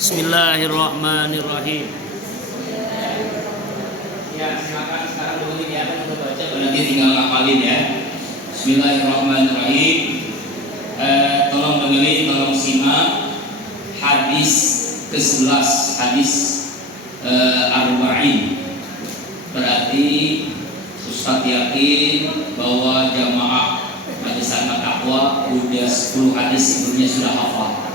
Bismillahirrahmanirrahim. Ya, silakan sekarang dulu ya, untuk baca nanti tinggal ngapalin ya. Bismillahirrahmanirrahim. Tolong dengerin, tolong simak hadis ke-11, hadis Arba'in. Berarti Ustaz yakin bahwa jamaah Majelis Takwa udah 10 hadis sebelumnya sudah hafal.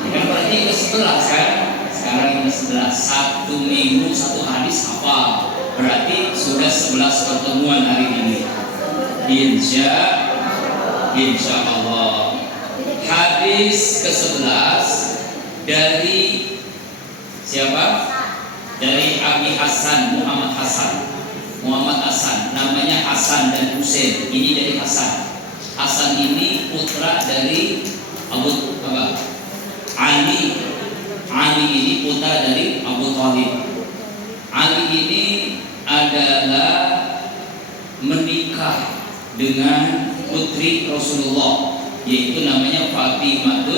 Ya kan berarti ke-11 kan? Sekarang yang ke-11, 1 minggu 1 hadis hafal. Berarti sudah 11 pertemuan hari ini. Insya Allah. Hadis ke-11 dari siapa? Dari Abi Hasan, Muhammad Hasan. Namanya Hasan dan Husain. Ini dari Hasan. Hasan ini putra dari Ali ini putra dari Abu Thalib. Ali ini adalah menikah dengan putri Rasulullah, yaitu namanya Fatimah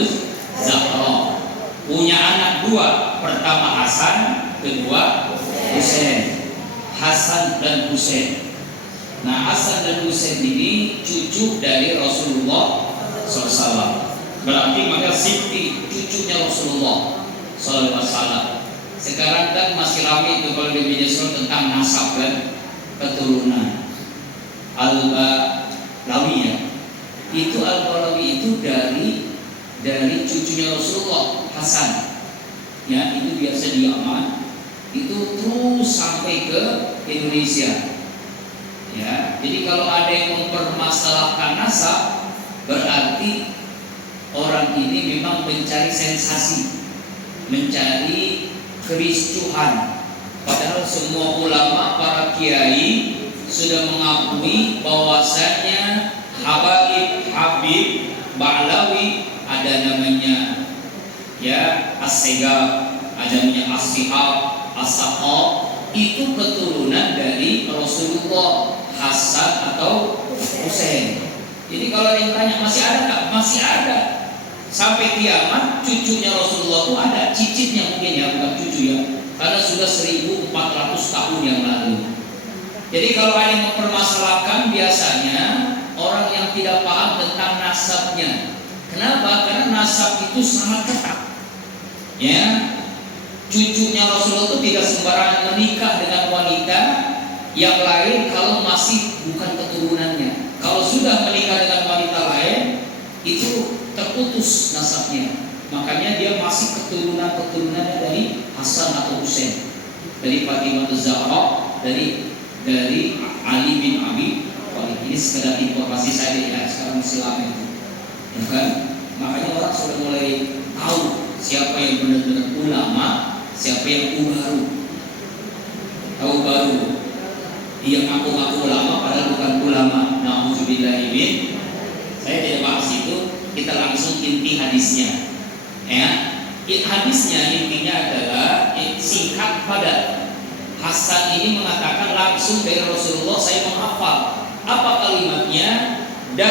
Zahra. Punya anak 2, pertama Hasan, kedua Husain. Hasan dan Husain. Nah, Hasan dan Husain ini cucu dari Rasulullah SAW. Berarti maka Siti cucunya Rasulullah SAW. Sekarang kan masih ramai itu kalau di media sosial tentang nasab dan keturunan. Al-Balawi ya. Itu Al-Balawi itu dari cucunya Rasulullah, Hasan. Ya, itu biasa di Yaman. Itu terus sampai ke Indonesia. Ya, jadi kalau ada yang mempermasalahkan nasab, berarti orang ini memang mencari sensasi, mencari kericuhan. Padahal semua ulama, para kiai sudah mengakui bahwasanya Habib Ba'lawi, ada namanya ya As-Segaf, ada namanya As-Sihab, As-Saqaf, itu keturunan dari Rasulullah, Hasan atau Husain. Jadi kalau yang tanya masih ada nggak? Masih ada. Sampai kiamat cucunya Rasulullah itu ada, cicitnya mungkin ya, bukan cucu ya, karena sudah 1400 tahun yang lalu. Jadi kalau ada yang mempermasalahkan, biasanya orang yang tidak paham tentang nasabnya. Kenapa? Karena nasab itu sangat ketat. Ya, cucunya Rasulullah itu tidak sembarangan menikah dengan wanita yang lain kalau masih bukan keturunannya. Kalau sudah menikah dengan wanita lain, itu terputus nasabnya. Makanya dia masih keturunannya dari Hasan atau Husain, dari Fatimah Zahra, dari Ali bin Abi Thalib. Ini sekedar informasi saya ya, sekarang masih lama itu. Ya kan? Makanya orang sudah mulai tahu siapa yang benar-benar ulama, siapa yang tahu baru. Dia ngaku-ngaku ulama padahal bukan ulama. Na'udzubillahimin. Saya tidak bahas itu, kita langsung inti hadisnya. Ya, hadisnya intinya adalah singkat padat. Hasan ini mengatakan langsung dari Rasulullah, saya menghafal. Apa kalimatnya? Da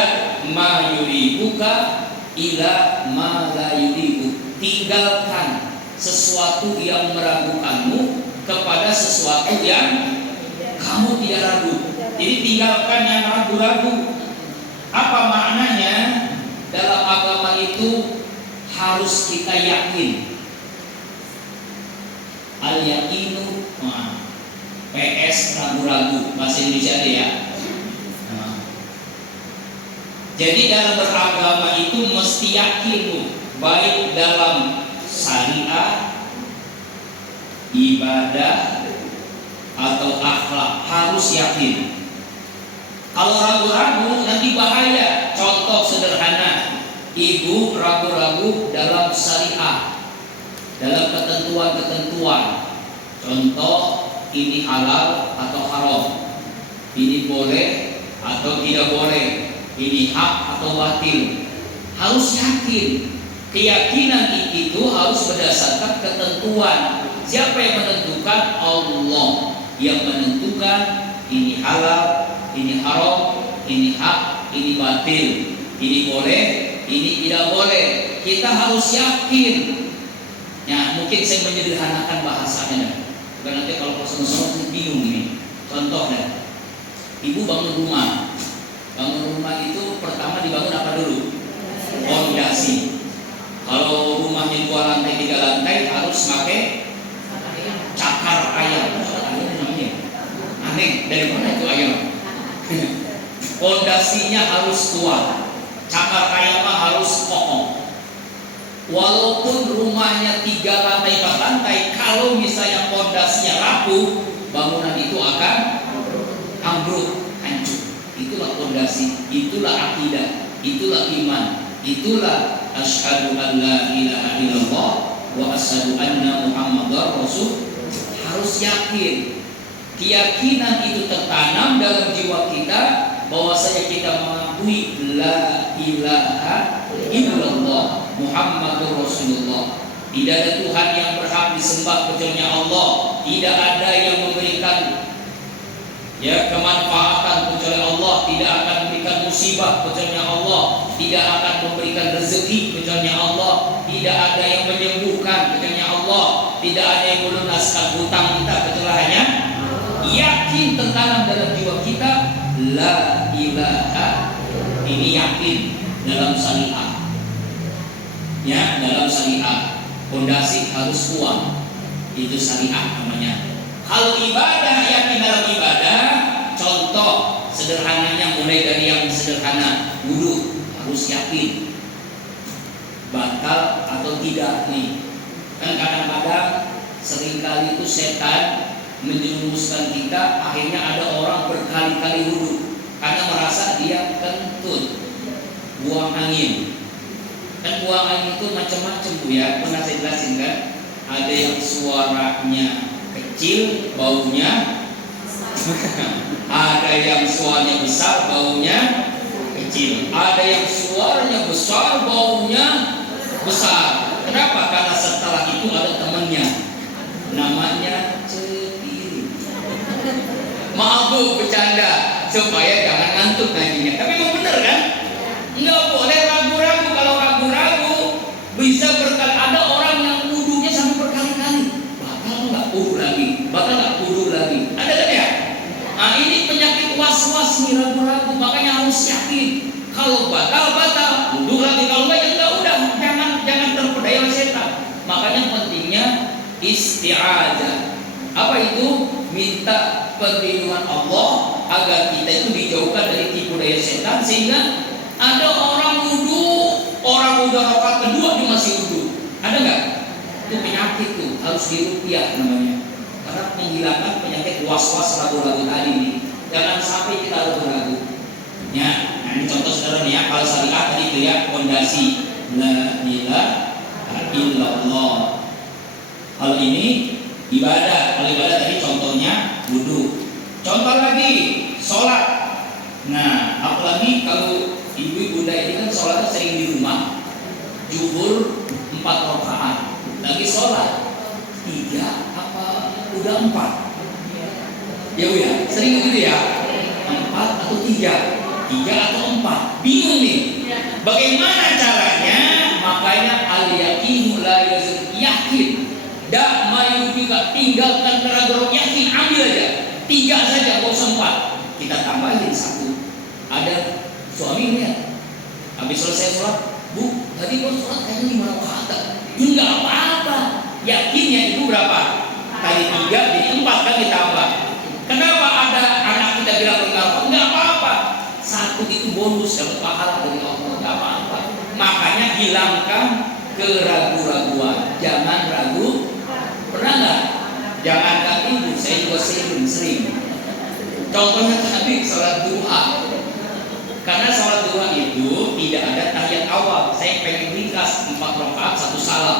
ma yuribuka ila ma la yuribu. Tinggalkan sesuatu yang meragukanmu kepada sesuatu yang kamu tidak ragu. Jadi tinggalkan yang ragu-ragu. Apa maknanya? Dalam agama itu harus kita yakin. Al-yaqinu PS ragu-ragu, bahasa Indonesia ada ya. Jadi dalam beragama itu mesti yakin, baik dalam syariat, ibadah atau akhlak, harus yakin. Kalau ragu-ragu nanti bahaya. Contoh sederhana, ibu ragu-ragu dalam syariat, dalam ketentuan-ketentuan. Contoh, ini halal atau haram, ini boleh atau tidak boleh, ini hak atau batil. Harus yakin. Keyakinan itu harus berdasarkan ketentuan. Siapa yang menentukan? Allah yang menentukan ini halal, ini haram, ini hak, ini batil, ini boleh, ini tidak boleh. Kita harus yakin. Ya, mungkin saya menyederhanakan bahasanya. Bukan nanti kalau kosong-kosong bingung ini. Contoh deh, ibu bangun rumah. Bangun rumah itu pertama dibangun apa dulu? Fondasi. Kalau rumahnya 2 lantai 3 lantai harus pakai cakar ayam. Aneh, dari mana itu ayam? Fondasinya harus kuat. Cakar ayamnya harus kokoh. Walaupun rumahnya 3 lantai 4 lantai, kalau misalnya fondasinya rapuh, bangunan itu akan ambruk, hancur. Itulah fondasi, itulah akidah, itulah iman, itulah asyhadu an la ilaha illallah wa asyhadu anna muhammadar rasul. Harus yakin. Keyakinan itu tertanam dalam jiwa kita bahwasanya kita mengakui la ilaha illallah Muhammadur Rasulullah. Tidak ada Tuhan yang berhak disembah kecuali Allah. Tidak ada yang memberikan kemanfaatan kecuali Allah. Tidak akan memberikan musibah kecuali Allah. Tidak akan memberikan rezeki kecuali Allah. Tidak ada yang menyembuhkan kecuali Allah. Tidak ada yang melunaskan hutang kita kecuali hanya. Yakin tertanam dalam jiwa kita la ilaha. Ini yakin dalam syariat. Ya, dalam syariat fondasi harus kuat. Itu syariat namanya. Kalau ibadah, yakin dalam ibadah, contoh sederhananya mulai dari yang sederhana, wudu harus yakin batal atau tidak nih. Kan kadang-kadang seringkali itu setan menjerumuskan kita, akhirnya ada orang berkali-kali wudu karena merasa dia kentut, buang angin. Kan buang angin itu macam-macam Bu ya, pernah saya jelasin kan? Ada yang suaranya kecil, baunya ada yang suaranya besar, baunya kecil. Ada yang suaranya besar, baunya besar. Kenapa? Karena setelah itu ada temannya, namanya Cepiri. Maaf Bu, bercanda supaya jangan ngantuk nantinya. Tapi memang benar kan? Nggak boleh ragu-ragu. Kalau ragu-ragu bisa berkali. Ada orang yang wudunya sampai berkali-kali. Batal nggak wudu lagi? Batal nggak wudu lagi? Ada kan ya? Nah ini penyakit was-was nih, ragu-ragu. Makanya harus yakin. Kalau batal wudu lagi. Kalau nggak ya udah. Jangan terpedaya oleh setan. Makanya pentingnya isti'adzah. Apa itu? Minta perlindungan Allah agar kita itu dijauhkan dari tipu daya setan. Sehingga ada orang wudu rakaat kedua dia masih wudu. Ada nggak? Itu penyakit tuh, harus diruqyah namanya. Karena menghilangkan penyakit was-was ragu-ragu tadi nih. Jangan sampai kita ragu-ragu. Ya, nah ini contoh saudara nih ya. Kalau syariat tadi itu ya fondasi la ilaha illallah. Kalau ini ibadah. Kalau ibadah tadi contohnya wudu. Contoh lagi sholat. Nah, apalagi kalau ibu bunda ini kan sholatnya sering di rumah. Zuhur 4 rakaat. Lagi sholat 3 apa udah 4? Ya Bu ya, sering gitu ya. 4 atau 3 atau 4. Bingung nih. Bagaimana caranya? Makanya al-yaqinu la yazid. Yakin. Dak mayu juga tinggalkan keraguan, yakin, ambil aja. 3 saja, nggak usah 4. Kita tambahin 1. Ada suami lihat, habis selesai sholat, Bu, tadi gua sholat kayaknya 5 rakaat. Enggak apa-apa. Yakinnya itu berapa? Kali 3 jadi 4 kan ditambah. Kenapa ada anak kita bilang enggak apa-apa? 1 itu bonus dapat pahala dari Allah, enggak apa-apa. Makanya hilangkan keraguan-raguan. Jangan ragu. Pernah nggak? Jangankan ibu, saya juga sering. Contohnya tadi sholat duha. Karena sholat duha itu tidak ada tahiyat awal. Saya pengen ringkas 4 rakaat 1 salam.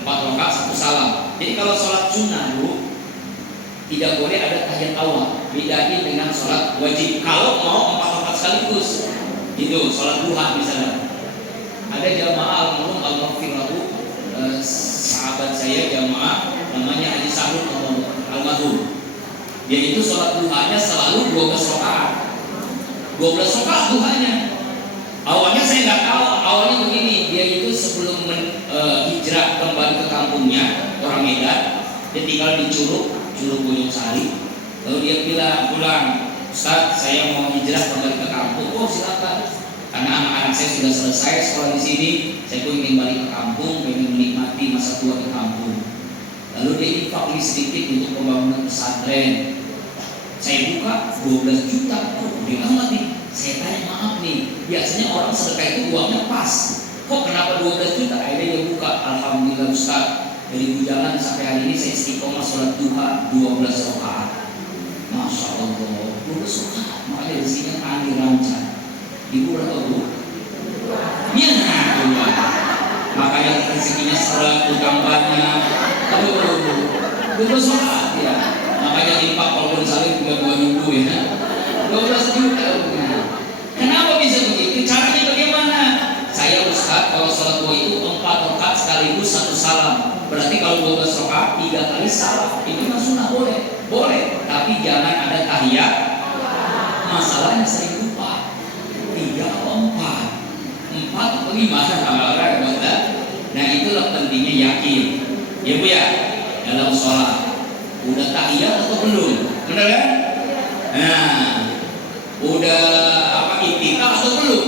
4 rakaat 1 salam. Jadi kalau sholat sunnah Bu, tidak boleh ada tahiyat awal. Bedain dengan sholat wajib. Kalau mau 4 rakaat sekaligus, itu sholat duha misalnya. Ada jamaah al-Maghfirah, sahabat saya jamaah namanya Haji Sahrul almarhum. Dia itu sholat duhanya selalu 12 rakaat. 12 rakaat duhanya. Awalnya saya nggak tahu. Awalnya begini, dia itu sebelum hijrah kembali ke kampung kampungnya, orang Medan. Dia tinggal di Curug Bojong Sari. Lalu dia pulang, Ustaz, saya mau hijrah kembali ke kampung. Oh silakan, karena anak-anak saya sudah selesai sekolah di sini, saya pun ingin balik ke kampung, ingin menikmati masa tua di kampung. Lalu dia infak sedikit untuk pembangunan pesantren. Saya buka 12 juta, dia amat nih. Saya tanya, maaf nih, biasanya orang sedekah itu uangnya pas, kok kenapa 12 juta? Akhirnya dia buka, alhamdulillah Ustaz, dari bujangan sampai hari ini saya istiqomah sholat duha 12 rakaat. Masya Allah, 12 rakaat, makanya di sini Andi Ranca. Ibu berapa bu? Iya nah, dua. Makanya rezekinya seret, utang banyak. Aduh, 12 rakaat ya. Makanya infak kalau saling 32.000 ya. 12 juta rupiah. Kenapa bisa begitu? Caranya bagaimana? Saya Ustaz, kalau sholat duha itu 4 rakaat sekaligus 1 salam. Berarti kalau 12 rakaat 3 kali salam. Itu mah sunnah boleh. Boleh, tapi jangan ada tahiyat. Masalahnya sering lupa. 3 atau 4 atau 5. Nah itulah pentingnya yakin. Ya bu ya, dalam sholat udah tahiyat atau belum? Benar kan? Nah, udah iktikaf atau belum?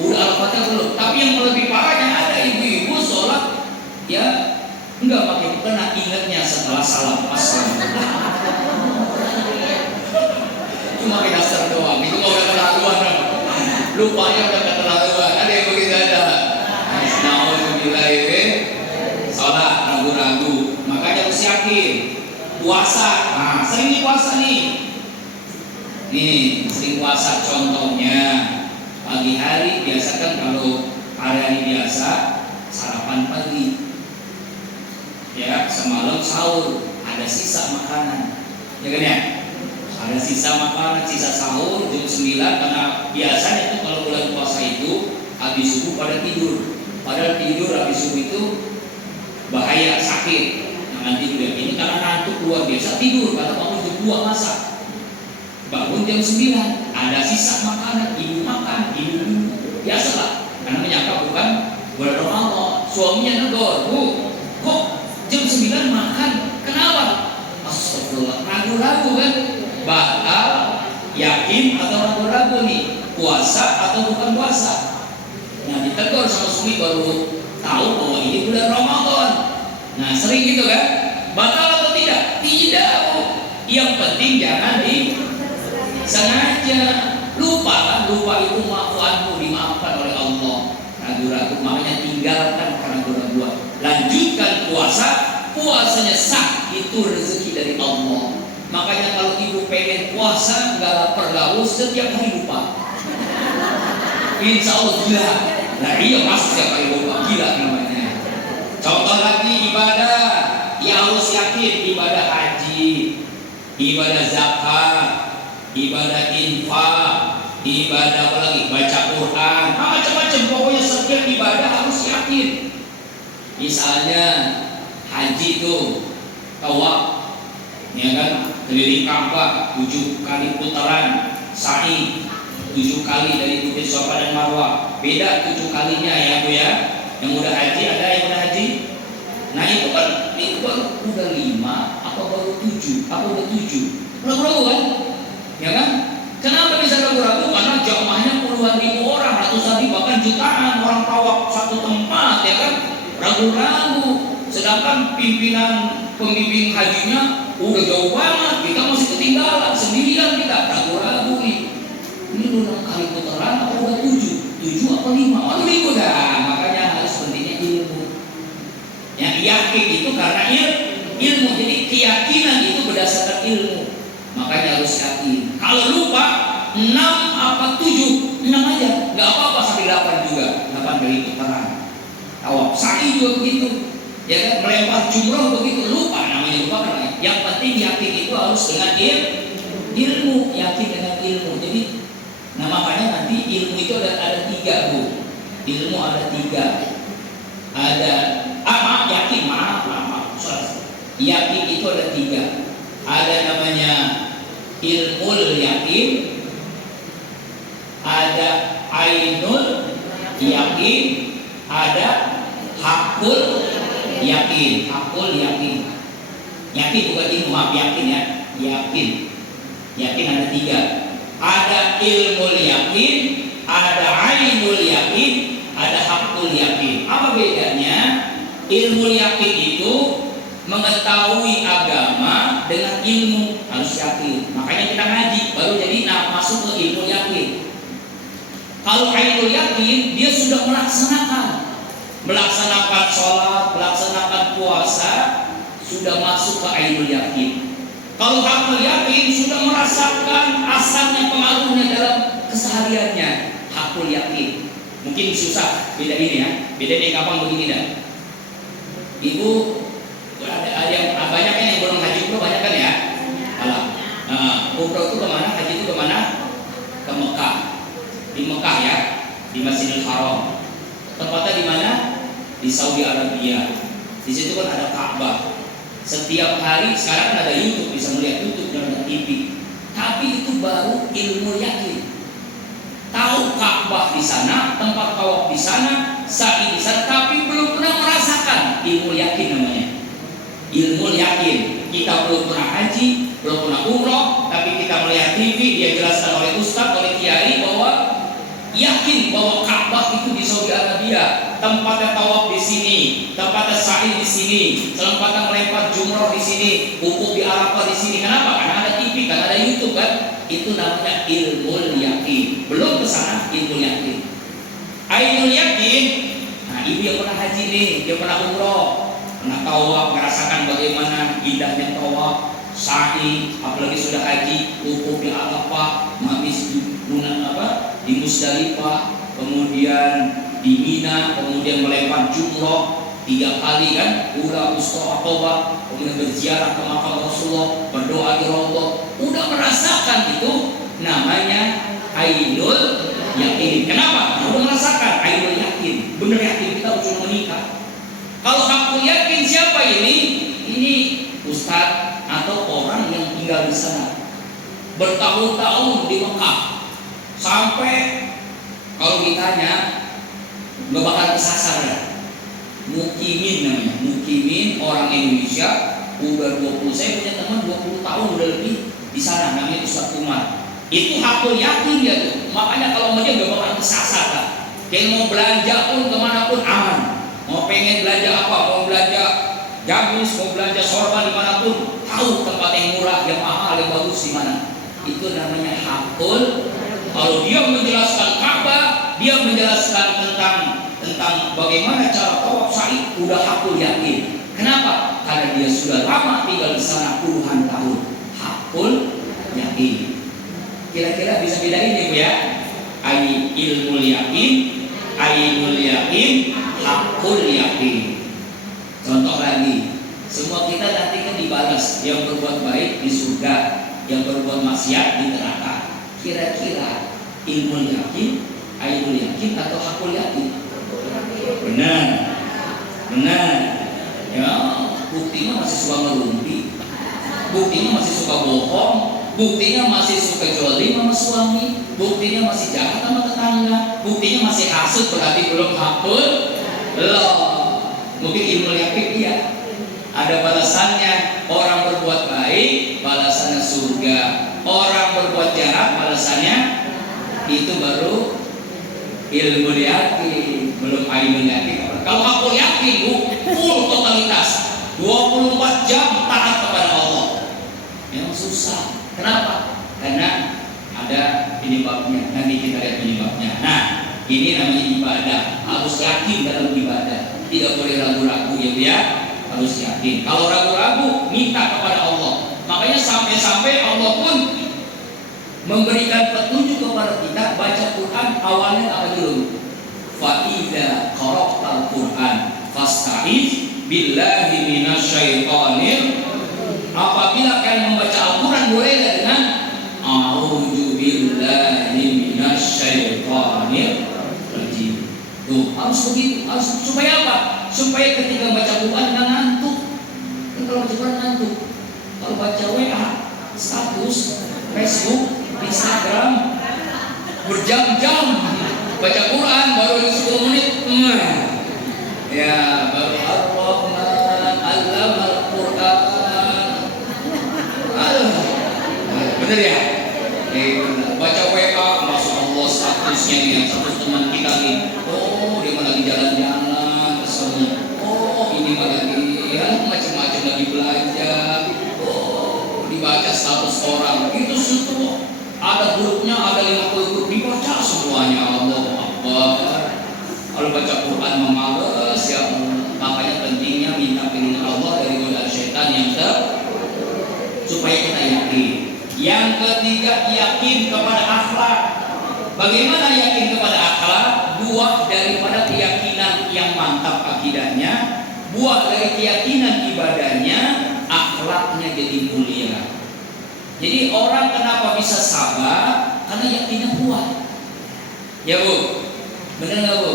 Udah al-fatihah belum? Tapi yang lebih parahnya ada ibu-ibu sholat ya enggak pakai mukena, ingatnya setelah salam assalamualaikum. Cuma pakai dasar doang, itu mau udah keterlaluan. Lupanya udah keterlaluan. Ada yang begitu ada. Alhamdulillah ini sholat ragu-ragu. Makanya harus yakin. Puasa, nah sering nih puasa nih. Nih sering puasa contohnya pagi hari biasa kan, kalau hari-hari biasa sarapan pagi. Ya semalam sahur ada sisa makanan, ya kan ya? Ada sisa makanan, sisa sahur jam 9, karena biasanya itu kalau bulan puasa itu habis subuh pada tidur. Padahal tidur habis subuh itu bahaya, sakit. Nanti juga ini karena ngantuk luar biasa tidur, karena bangun jam 2 masak. Bangun jam 9, ada sisa makanan, ibu makan, ibu biasalah. Karena menyangka bukan bulan Ramadan. Suaminya negor, bu, kok jam 9 makan? Kenapa? Astagfirullah, ragu-ragu kan? Batal, yakin atau ragu-ragu nih? Puasa atau bukan puasa? Nah ditegur sama suami baru tahu bahwa ini bulan Ramadan. Nah sering gitu kan? Batal atau tidak? Tidak. Yang penting jangan disengaja. Lupa kan? Lupa itu maafanmu, dimaafkan oleh Allah. Ragu-ragu, makanya tinggalkan karena ragu-ragu. Lanjutkan puasa, puasanya sah, itu rezeki dari Allah. Makanya kalau ibu pengen puasa nggak lapar haus, setiap hari lupa. Insya Allah gila. Nah iya mas, setiap hari lupa, gila namanya. Contoh lagi ibadah, ya harus yakin ibadah haji, ibadah zakat, ibadah infak, ibadah apa lagi, baca Quran, macam-macam. Pokoknya setiap ibadah harus yakin. Misalnya haji itu tawaf, ya kan, keliling Ka'bah 7 kali putaran, sa'i 7 kali dari Bukit Safa dan Marwah. Beda 7 kalinya ya bu ya. Yang udah haji ada yang udah haji. Nah itu kan udah 5 apa baru 7? Apa udah 7? Ragu-ragu kan? Ya kan? Kenapa bisa ragu-ragu? Karena jamaahnya puluhan ribu orang, ratusan ribu, bahkan jutaan orang tawaf satu tempat, ya kan? Ragu-ragu. Sedangkan pembimbing hajinya udah jauh banget, kita masih ketinggalan, sendirian kita, ragu-ragu nih. Ini udah 6 kali putaran apa udah 7? 7 apa 5? Oh 5 dah. Makanya harus pentingnya ilmu. Yang yakin itu karena ilmu. Jadi keyakinan itu berdasarkan ilmu. Makanya harus yakin. Kalau lupa 6 apa 7, 6 aja, nggak apa-apa sampai 8 juga. 8 kali putaran. Tawaf, sa'i juga begitu. Ya kan, melempar jumroh begitu, lupa, namanya lupa kan. Yang penting yakin itu harus dengan ilmu, yakin dengan ilmu. Jadi, nah makanya nanti ilmu itu ada 3 bu. Ilmu ada 3. Ada yakin, maaf. Yakin itu ada 3. Ada namanya ilmul yakin, ada ainul yakin, ada hakul yakin. Hakul yakin. Yakin bukan ilmu, maaf, yakin ya. Yakin. Yakin ada 3. Ada ilmu yakin, ada ainul yakin, ada hakul yakin. Apa bedanya? Ilmu yakin itu mengetahui agama dengan ilmu, harus yakin. Makanya kita ngaji baru jadi masuk ke ilmu yakin. Kalau ainul yakin, dia sudah melaksanakan sholat, melaksanakan puasa, sudah masuk ke ainul yakin. Kalau hakul yakin, sudah merasakan asalnya pengaruhnya dalam kesehariannya. Hakul yakin. Mungkin susah beda ini ya. Beda ini gampang begini dah. Ibu ada yang banyak kan yang belum haji umroh, banyak kan ya? Umroh itu kemana? Haji itu kemana? Ke Mekah. Di Mekah ya, di Masjidil Haram. Tempatnya di mana? Di Saudi Arabia. Di situ kan ada Ka'bah. Setiap hari sekarang kan ada YouTube, bisa melihat YouTube dan ada TV. Tapi itu baru ilmu yakin. Tahu Ka'bah di sana, tempat tawaf di sana, sa'i di sana, tapi belum pernah merasakan. Ilmu yakin namanya. Ilmu yakin. Kita belum pernah haji, belum pernah umroh, tapi kita melihat TV, dia jelaskan oleh ustaz, oleh kiai bahwa yakin bahwa Ka'bah itu di Saudi Arabia, tempatnya tawaf di sini, tempatnya sa'i di sini, tempatnya melempar jumroh di sini, wukuf di Arafah di sini. Kenapa? Karena ada TV, karena ada YouTube kan. Itu namanya ilmu yakin. Belum ke sana ilmu yakin. Ainul yakin. Nah, ibu yang pernah haji nih, dia pernah umroh, pernah tawaf, merasakan bagaimana indahnya tawaf, sa'i, apalagi sudah haji, wukuf di Arafah, habis di Musdalifah, kemudian di Mina, kemudian melempar jumroh 3 kali kan, ula usta aqaba, kemudian berziarah ke makam Rasulullah, berdoa di Raudhah. Udah merasakan itu namanya ainul yakin. Kenapa? Udah merasakan ainul yakin. Bener yakin kita ujung menikah. Kalau hakul yakin siapa ini? Ini ustaz atau orang yang tinggal di sana bertahun-tahun di Mekah. Sampai kalau ditanya nggak bakal kesasar ya. Mukimin namanya, mukimin orang Indonesia udah 20, saya punya teman 20 tahun udah lebih di sana, namanya Ustaz Umar. Itu hakul yakin dia tuh. Makanya kalau dia nggak bakal kesasar kan. Kayak mau belanja pun kemana pun aman. Mau pengen belanja apa, mau belanja gamis, mau belanja sorban dimanapun, tahu tempat yang murah, yang mahal, yang bagus di mana. Itu namanya hakul. Kalau dia menjelaskan Ka'bah, dia menjelaskan tentang bagaimana cara tawaf sa'i, udah hakul yakin. Kenapa? Karena dia sudah lama tinggal di sana puluhan tahun. Hakul yakin. Kira-kira bisa bedain ibu ya? Ilmu yakin, ainul yakin, hakul yakin. Contoh lagi, semua kita nanti kan dibalas. Yang berbuat baik di surga, yang berbuat maksiat di neraka. Kira-kira ilmu yakin, ainul yakin atau hakul yakin? Benar. Ya, buktinya masih suka ngerumpi, buktinya masih suka bohong, buktinya masih suka jolim sama suami, buktinya masih jahat sama tetangga, buktinya masih hasut, berarti belum hakul. Mungkin ilmu yakin iya. Ada balasannya. Orang berbuat baik, balasannya surga. Orang berbuat jahat, balasannya itu baru ilmu yakin, belum ainul yakin. Kalau hakul yakin bu, full totalitas 24 jam taat kepada Allah. Memang susah. Kenapa? Karena ada penyebabnya. Nanti kita lihat penyebabnya. Nah, ini namanya ibadah. Harus yakin dalam ibadah. Tidak boleh ragu-ragu ya bu ya. Harus yakin. Kalau ragu-ragu, minta kepada Allah. Makanya sampai-sampai Allah pun memberikan petunjuk kepada kita. Baca Quran awalnya apa dulu? Fa idza qara'tal Quran fasta'iz billahi minasyaitonir. Apabila kalian membaca Al-Quran mulailah dengan a'udzu billahi minasyaitonir rajim. Tuh, harus begitu. Harus supaya apa? Supaya ketika baca Quran nggak ngantuk. Kan kalau baca Quran ngantuk. Kalau baca WA, status, Facebook, Instagram, berjam-jam baca Quran baru 10 menit. Ya, baru Ar-Rahman Bener ya? Baca WA, masuk Allah statusnya ya, status teman kita nih. Oh, dia malah lagi jalan-jalan, kesannya. Oh, ini malah lagi ya macam-macam lagi belajar. Oh, dibaca status orang. Itu semua. Ada grupnya, ada 50 grup dibaca semuanya. Allah Akbar. Kalau baca Quran memales ya, makanya pentingnya minta perlindungan Allah dari godaan syaitan yang supaya kita yakin. Yang ketiga, yakin kepada akhlak. Bagaimana yakin kepada akhlak? Buah daripada keyakinan yang mantap akidahnya, buah dari keyakinan ibadahnya, akhlaknya jadi mulia. Jadi orang kenapa bisa sabar? Karena yakinnya kuat. Ya Bu, benar nggak Bu?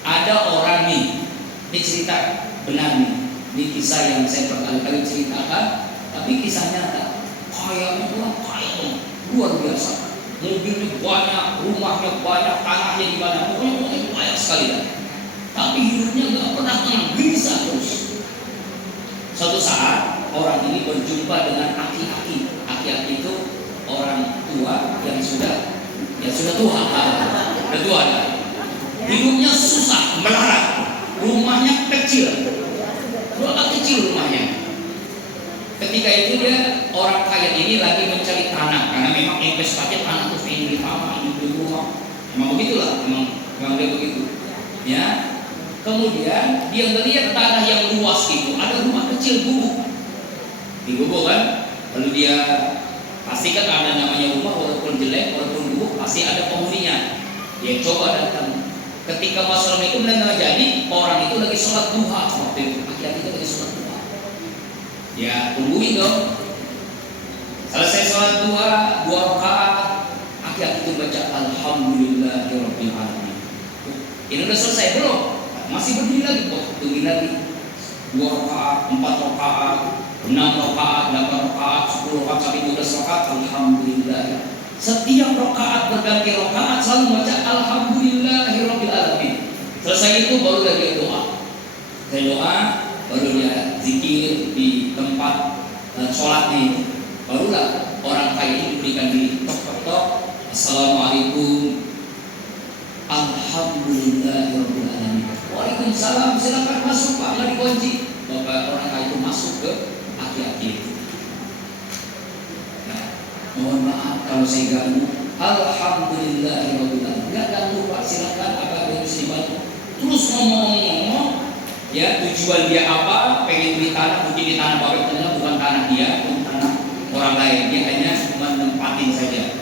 Ada orang nih, ini cerita benar nih. Ini kisah yang saya berkali-kali ceritakan, tapi kisah nyata. Kayaknya orang kaya luar biasa. Mobilnya banyak, rumahnya banyak, tanahnya di mana, pokoknya banyak sekali lah. Tapi hidupnya nggak pernah tenang, bisa terus. Suatu saat orang ini berjumpa dengan aki-aki. Aki-aki itu orang tua yang sudah tua, udah tua ya. Hidupnya susah, melarat, rumahnya kecil, agak kecil rumahnya. Ketika itu dia orang kaya ini lagi mencari tanah, karena memang investasi tanah terus ingin beli tanah, ingin beli rumah. Emang begitulah, memang dia begitu. Ya. Kemudian dia melihat tanah yang luas itu, ada rumah kecil gubuk, di gubuk kan. Lalu dia pastikan ada namanya rumah, walaupun jelek, walaupun gubuk, pasti ada penghuninya. Dia coba datang. Ketika Assalamualaikum dan jadi orang itu lagi sholat duha waktu itu, laki-laki itu lagi sholat duha. Ya tungguin dong. Selesai sholat duha, 2 rakaat, laki-laki itu baca Alhamdulillahirabbil alamin. Ini udah selesai belum? Masih berdiri lagi kok, tungguin lagi. 2 rakaat, 4 rakaat, 6 rakaat, 8 rakaat, 10 rakaat sampai 12 rakaat, Alhamdulillah. Setiap rakaat berganti rakaat selalu baca Alhamdulillahirabbil alamin. Selesai itu baru dia doa. Dia doa, baru dia zikir di tempat sholatnya. Barulah orang kaya ini diberikan diri. Tok. Assalamualaikum. Alhamdulillahirabbil alamin. Waalaikumsalam. Silakan masuk Pak, nggak dikunci. Bapak orang kaya itu masuk ke aki-aki itu. Mohon maaf kalau saya ganggu. Alhamdulillahirabbil alamin. Enggak ganggu Pak, silakan apa yang harus dibantu. Terus ngomong-ngomong, ya tujuan dia apa? Pengen beli tanah, mungkin di tanah Bapak ternyata bukan tanah dia, bukan tanah orang lain. Dia hanya cuma nempatin saja.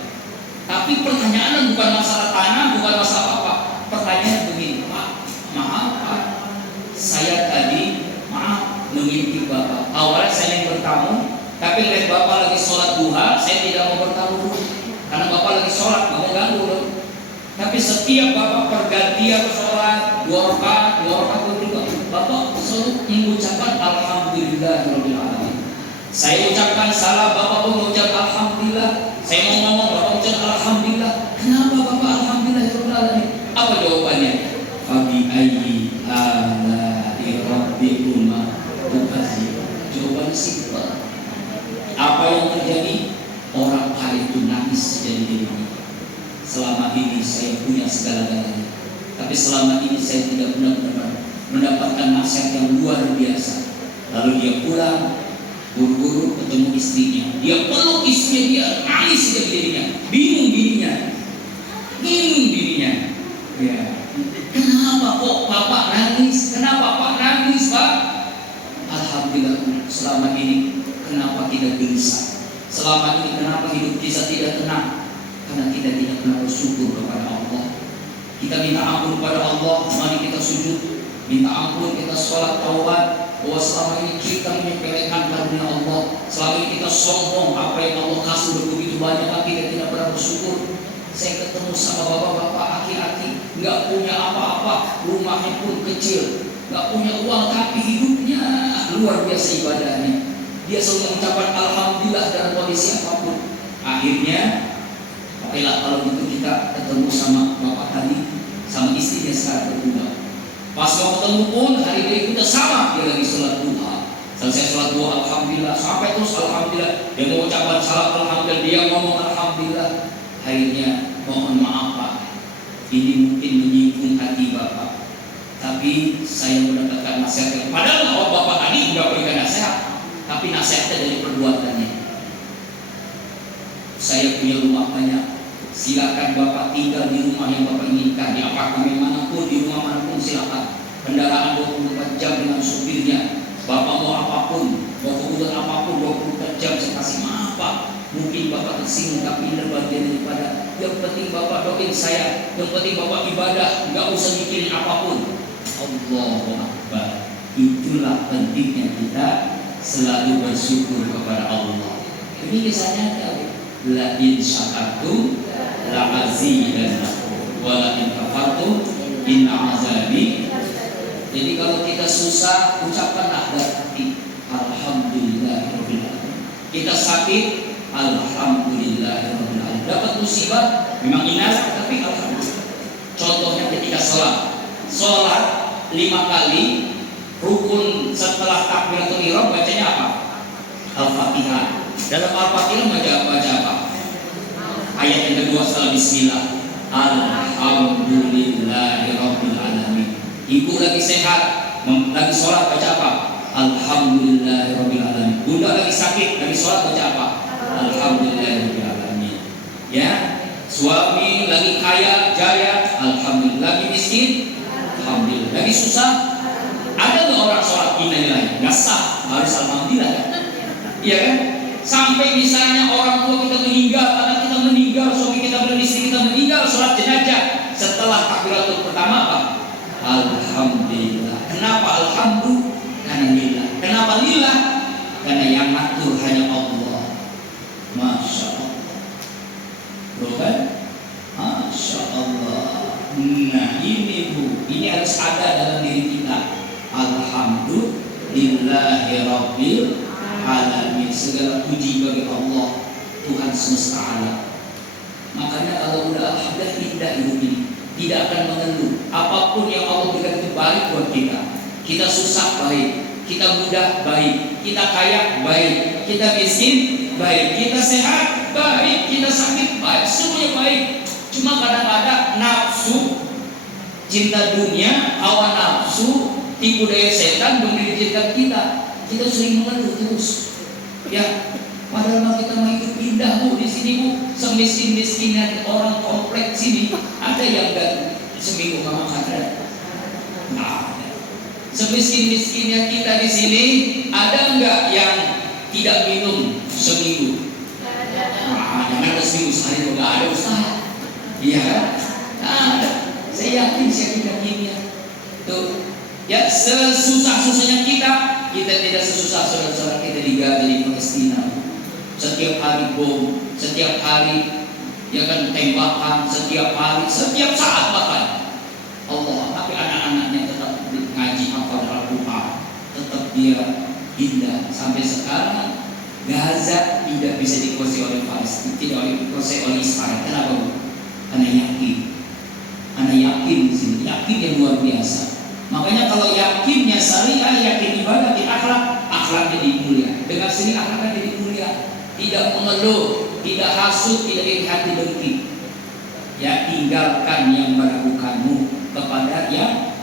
Tapi pertanyaan bukan masalah tanah, bukan masalah apa. Pertanyaan begini, Pak, maaf Pak, saya tadi mengintip Bapak. Awalnya saya ingin bertamu, tapi lihat Bapak lagi sholat duha, saya tidak mau bertamu dulu, karena Bapak lagi sholat, nggak mau ganggu dong. Tapi setiap Bapak pergantian sholat 2 rakaat juga, Bapak selalu mengucapkan Alhamdulillahirabbil alamin. Saya ucapkan salah, Bapak pun mengucap Alhamdulillah. Saya mau ngomong, Bapak ucap Alhamdulillah. Kenapa Bapak Alhamdulillahirabbil alamin? Apa jawabannya? Fabi ayyi ala'i rabbikuma tukazzibun. Jawabannya simpel. Apa yang terjadi? Orang kaya itu nangis jadi dirinya. Selama ini saya punya segala-galanya, tapi selama ini saya tidak benar-benar mendapatkan nasihat yang luar biasa. Lalu dia pulang, buru-buru ketemu istrinya. Dia peluk istrinya, dia nangis jadi dirinya, bingung dirinya. Ya. Kenapa kok Bapak nangis? Kenapa Pak nangis Pak? Alhamdulillah, selama ini kenapa kita gelisah? Selama ini kenapa hidup kita tidak tenang? Karena kita tidak pernah bersyukur kepada Allah. Kita minta ampun kepada Allah, mari kita sujud, minta ampun, kita sholat taubat bahwa selama ini kita menyepelekan karunia Allah. Selama ini kita sombong apa yang Allah kasih begitu banyak, tapi kita tidak pernah bersyukur. Saya ketemu sama bapak-bapak aki-aki, nggak punya apa-apa, rumahnya pun kecil, nggak punya uang, tapi hidupnya luar biasa ibadahnya. Dia selalu mengucapkan Alhamdulillah dalam kondisi apapun. Akhirnya okelah kalau gitu kita ketemu sama bapak tadi, sama istrinya sekarang berdua. Pas mau ketemu pun hari berikutnya sama, dia lagi sholat duha. Selesai sholat dua alhamdulillah, sampai terus alhamdulillah. Dia mau ucapan salam alhamdulillah, dia ngomong alhamdulillah. Akhirnya mohon maaf Pak, ini mungkin menyinggung hati Bapak, tapi saya mendapatkan nasihat. Padahal kalau Bapak tadi tidak berikan nasihat, tapi nasihatnya dari perbuatannya. Saya punya rumah banyak, silakan Bapak tinggal di rumah yang Bapak inginkan, di apartemen manapun, di rumah manapun silakan. Kendaraan 24 jam dengan supirnya. Bapak mau apapun, mau kebutuhan apapun 24 jam saya kasih. Maaf Pak, mungkin Bapak tersinggung, tapi ini bagian daripada. Yang penting Bapak doain saya, yang penting Bapak ibadah, nggak usah mikirin apapun. Allahu Akbar. Itulah pentingnya kita selalu bersyukur kepada Allah. Ini kisahnya la in syakartum la azidannakum wa la in kafartum inna azabi. Jadi kalau kita susah, ucapkanlah dari hati alhamdulillahirabbil alamin. Kita sakit, alhamdulillahirabbil alamin. Dapat musibah, memang inas, tapi alhamdulillah. Contohnya ketika sholat 5 kali, rukun setelah takbiratul ihram bacanya apa? Al-Fatihah. Dalam Al-Fatihah baca apa? Ayat yang kedua setelah bismillah, alhamdulillahirabbil alamin. Ibu lagi sehat, lagi sholat baca apa? Alhamdulillahirabbil alamin. Bunda lagi sakit, lagi sholat baca apa? Alhamdulillahirabbil alamin. Ya, suami lagi kaya jaya, alhamdulillah. Lagi miskin, alhamdulillah. Lagi susah, ada nggak orang sholat innalillahi? Nggak sah, harus alhamdulillah kan? Iya kan? Sampai misalnya orang tua kita meninggal, anak kita meninggal, suami kita meninggal, istri kita meninggal, sholat jenazah, setelah takbiratul pertama apa? Alhamdulillah. Kenapa alhamdulillah? Karena lillah. Kenapa lillah? Karena yang ngatur hanya Allah. Masya Allah. Bukan? Masya Allah. Nah ini Bu, ini harus ada dalam diri kita. Alhamdulillahirabbil alamin. Segala puji bagi Allah, Tuhan semesta alam. Makanya kalau udah alhamdulillah indah hidup ini, tidak akan mengeluh. Apapun yang Allah berikan itu baik buat kita. Kita susah baik, kita mudah baik, kita kaya baik, kita miskin baik, kita sehat baik, kita sakit baik, semuanya baik. Cuma kadang-kadang nafsu, cinta dunia, hawa nafsu, tipu daya setan menggigitkan kita. Kita sering mengeluh terus. Ya, padahal kita mau hidup indah Bu di sini Bu. Semiskin-miskinnya orang kompleks sini, ada yang enggak seminggu nggak makan ada. Nah, semiskin-miskinnya kita di sini, ada enggak yang tidak minum seminggu? Nah, jangan ada seminggu sehari enggak ada Ustaz. Iya kan? Nah, saya yakin yakinnya. Tuh, ya sesusah-susahnya kita tidak sesusah saudara-saudara kita di Gaza, di Palestina. Setiap hari bom, setiap hari ya kan tembakan, setiap hari, setiap saat bahkan. Allah, tapi anak-anaknya tetap ngaji hafal Al-Quran, tetap dia indah. Sampai sekarang Gaza tidak bisa dikuasai oleh Palestina, tidak dikuasai oleh Israel. Kenapa Bu? Karena yakin di sini, yakin yang luar biasa. Makanya kalau yakinnya syariah, yakin ibadah di akhlak jadi mulia. Dengan sini akhlaknya jadi mulia. Tidak mengeluh, tidak hasut, tidak iri hati dengki. Ya, tinggalkan yang meragukanmu kepada yang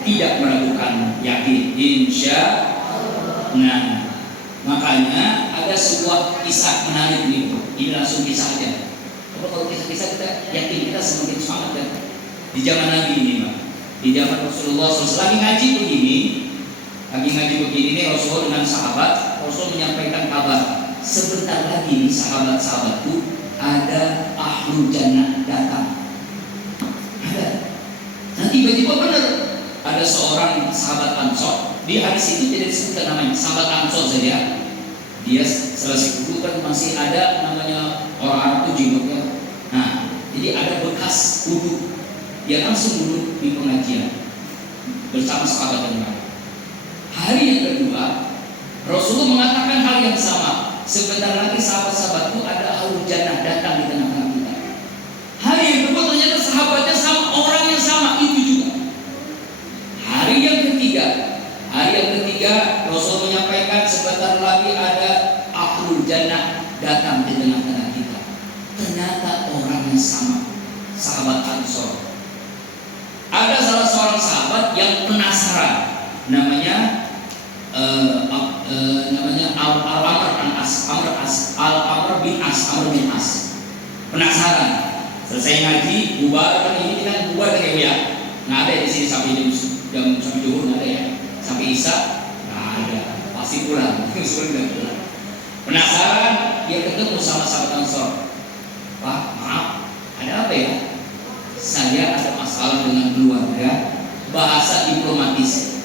tidak meragukanmu. Yakin, insya Allah. Nah, makanya ada sebuah kisah menarik nih. Ini langsung kisah aja. Kalau kisah-kisah kita yakin, kita semakin semangat kan? Di zaman Nabi ini Pak, di zaman Rasulullah SAW lagi ngaji begini nih Rasulullah dengan sahabat. Rasul menyampaikan kabar, sebentar lagi nih sahabat-sahabatku ada ahlul jannah datang. Ada. Nah tiba-tiba benar ada seorang sahabat Ansor. Di hadis itu tidak disebutkan namanya, sahabat Ansor saja. Dia selesai dulu kan masih ada namanya orang Arab itu jenggotnya. Nah, jadi ada bekas wudhu. Dia langsung duduk di pengajian bersama sahabat yang lain. Hari yang kedua, Rasulullah mengatakan hal yang sama. Sebentar lagi sahabat-sahabatku ada ahlul jannah datang di tengah-tengah kita. Hari yang kedua ternyata sahabatnya sama, orang yang sama itu juga. Hari yang ketiga Rasul menyampaikan lagi ada ahlul jannah datang di tengah-tengah kita. Ternyata orangnya sama, sahabat Ansor. Ada salah seorang sahabat yang penasaran, namanya Al-Amr bin As. Penasaran. Selesai ngaji, bubar kan ini kita bubar kan ya. Nggak ada di sini sampai jam sampai zuhur nggak ada ya. Sampai isya nggak ada. Pasti pulang. Pulang. Penasaran, dia ketemu sama sahabat Ansor. Pak, maaf, ada apa ya? Saya ada masalah dengan keluarga, bahasa diplomatis.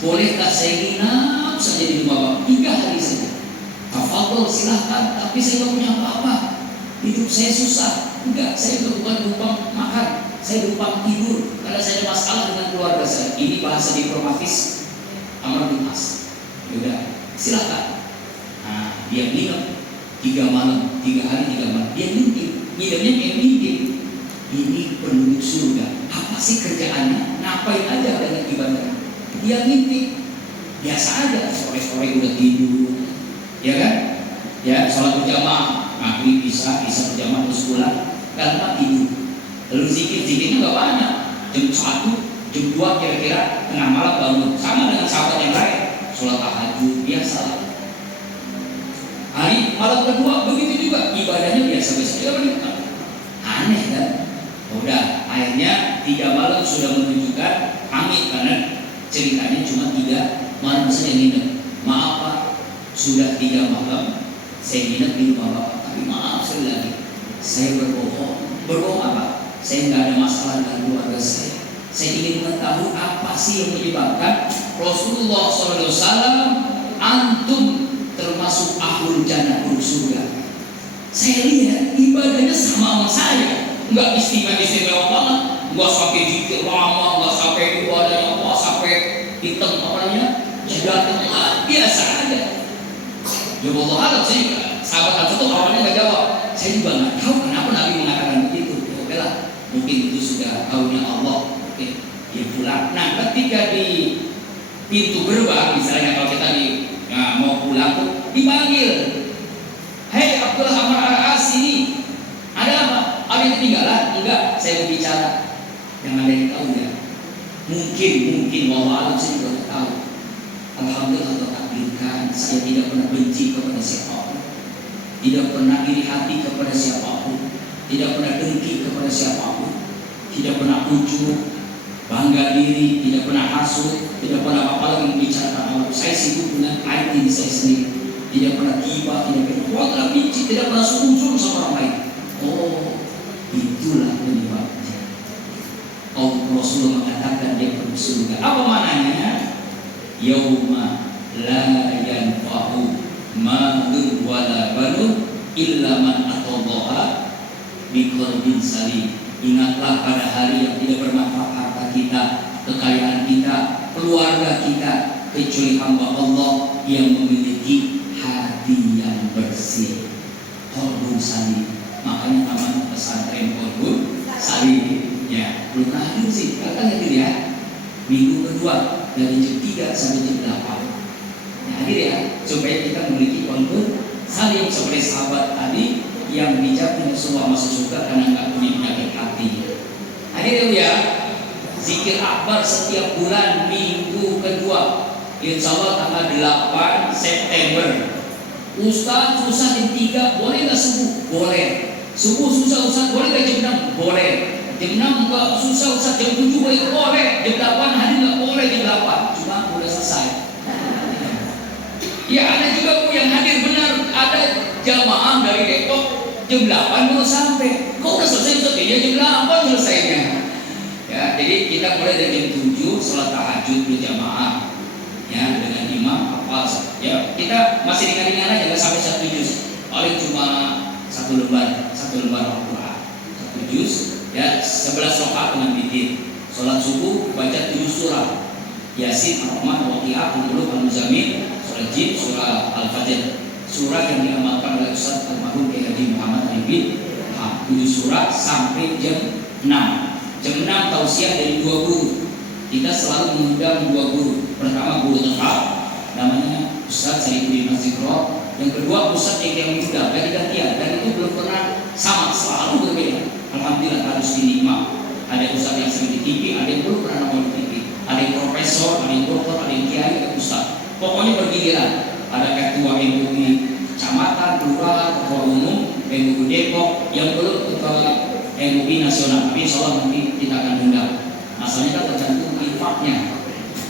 Bolehkah saya nginap saja di rumah Bapak 3 hari saja? Tafadhol, silahkan, tapi saya nggak punya apa-apa. Hidup saya susah. Enggak, saya juga bukan numpang makan, saya numpang tidur karena saya ada masalah dengan keluarga saya. Ini bahasa diplomatis Amr bin As. Yaudah, silahkan. Nah, dia nginep 3 malam, 3 hari 3 malam. Dia nginepnya kayak mimpi. Ini penduduk surga. Apa sih kerjaannya? Ngapain aja dengan ibadah? Dia mimpi. Biasa aja, sore-sore udah tidur. Ya kan? Ya, sholat berjamaah, maghrib bisa berjamaah terus pulang. Karena tidur. Lalu zikirnya nggak banyak. Jam 1, jam 2 kira-kira tengah malam bangun. Sama dengan sahabat yang lain. Sholat tahajud biasa. Hari malam kedua begitu juga, ibadahnya biasa-biasa juga. Aneh kan? Udah, akhirnya 3 malam sudah menunjukkan pamit karena ceritanya cuma 3 malam saja nginep. Maaf Pak, sudah 3 malam saya nginep di rumah Bapak, tapi maaf sekali lagi, saya berbohong. Berbohong apa? Saya nggak ada masalah dengan keluarga saya. Saya ingin mengetahui apa sih yang menyebabkan Rasulullah SAW antum termasuk ahlul jannah, surga. Saya lihat ibadahnya sama saya. Enggak istimewa banget, enggak sampai dikit lama, enggak sampai ibadahnya apa sampai hitam apa namanya jidat, biasa aja. Ya Allah alam sih, sahabat aku tuh awalnya nggak jawab. Saya juga nggak tahu kenapa Nabi mengatakan begitu. Oke lah, mungkin itu sudah tahunya Allah. Oke, dia pulang. Nah, ketika di pintu gerbang, misalnya kalau kita mau pulang tuh dipanggil, hei Abdullah Amr Al-As ini, ada apa? Ada yang ketinggalan? Enggak, saya mau bicara. Yang ada yang tahu ya. Mungkin wallahu alam saya juga tahu. Alhamdulillah Allah takdirkan saya tidak pernah benci kepada siapapun, tidak pernah iri hati kepada siapapun, tidak pernah dengki kepada siapapun, tidak pernah ujub, bangga diri, tidak pernah hasut, tidak pernah apa-apa lagi membicarakan Allah. Saya sibuk dengan aib diri saya sendiri. Tidak pernah ghibah, tidak pernah benci, tidak pernah sujud sama orang lain. Oh, itulah penyebabnya. Rasulullah mengatakan dia perlu surga. Apa maknanya? Yauma la yanfa'u malun wala banun illa man atallaha biqalbin salim. Ingatlah pada hari yang tidak bermanfaat harta kita, kekayaan kita, keluarga kita, kecuali hamba Allah yang memiliki hati yang bersih. Qalbun salim. Makanya taman pesantren Qalbun salim. Ya, belum hadir sih, kakak hadir ya. Minggu kedua dari jam 3 sampai jam 8. Ya, hadir ya, supaya kita memiliki Qalbun salim seperti sahabat tadi yang dijamin semua masuk surga karena nggak punya penyakit hati. Hadir ya, zikir akbar setiap bulan minggu kedua. Insya Allah tanggal 8 September. Ustaz susah jam 3, boleh nggak subuh? Boleh. Subuh susah Ustaz, boleh nggak jam 6? Boleh. Jam 6 nggak susah Ustaz, jam 7 boleh. Jam 8 hari nggak boleh jam 8. Cuma udah selesai. Ya ada juga Bu yang hadir benar, ada jamaah dari Depok jam 8 baru sampai. Kok udah selesai Ustaz? Ya jam 8 selesainya. Ya, jadi kita mulai dari jam 7 sholat tahajud berjamaah. Ya, dengan imam apa? Ya, kita masih ringan-ringan aja, nggak sampai 1 juz. Paling cuma 1 lembar Al-Quran. 1 juz. Ya, 11 rakaat dengan witir. Sholat subuh baca 7 surah. Yasin, Ar-Rahman, Waqiah, Al-Mulk, Al-Muzammil, surah Jin, surah Al-Fajr. Surah yang diamalkan oleh Ustaz Almarhum Kiai Haji Muhammad Arifin. 7 surah sampai jam 6. Jam 6 tausiah dari 2 guru. Kita selalu mengundang 2 guru. Pertama guru tetap, namanya Ustaz Saifuddin zikro. Yang kedua Ustaz yang muda dari gantian, dan itu belum pernah sama, selalu berbeda. Alhamdulillah harus dinikmat. Ada Ustaz yang sering di TV, ada yang belum pernah nongol di TV, ada yang profesor, ada yang dokter, ada yang kiai, ada Ustaz. Pokoknya bergiliran. Ada ketua MUI kecamatan, kelurahan, ketua umum MUI Depok, yang belum ketua MUI nasional. Tapi insya Allah nanti kita akan undang. Masalahnya kan tergantung infaknya.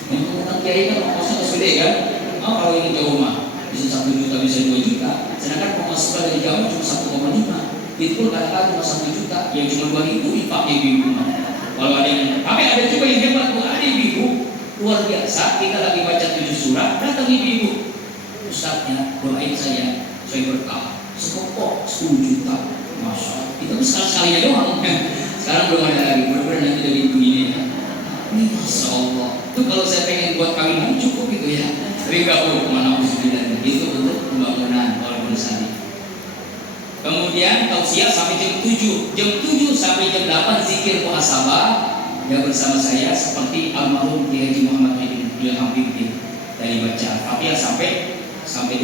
Untuk undang kiai kan ongkosnya gede kan? Oh, kalau ini jauh mah bisa 1 juta, bisa 2 juta. Sedangkan pemasukan dari Jawa cuma 1,5. Itu pun katakan cuma 1 juta, yang cuma 2.000 infaknya ibu. Kalau ada yang, tapi ada juga yang hebat, ada ibu luar biasa. Kita lagi baca 7 surat, datang ibu, Ustaznya doain saya berkah sepokok 10 juta. Masya Allah. Itu sekali-sekalinya doang. Sekarang belum ada lagi. Mudah-mudahan nanti dari ibu ini ya. Ini Masya Allah. Itu kalau saya pengen buat kawinan cukup itu ya. Tapi nggak perlu kemana usulan. Itu untuk pembangunan walaupun sadis. Kemudian tausiah sampai jam 7. Jam 7 sampai jam 8 zikir muhasabah ya bersama saya seperti almarhum Kiai Haji Muhammad Ilham Bibir dari baca Fatihah sampai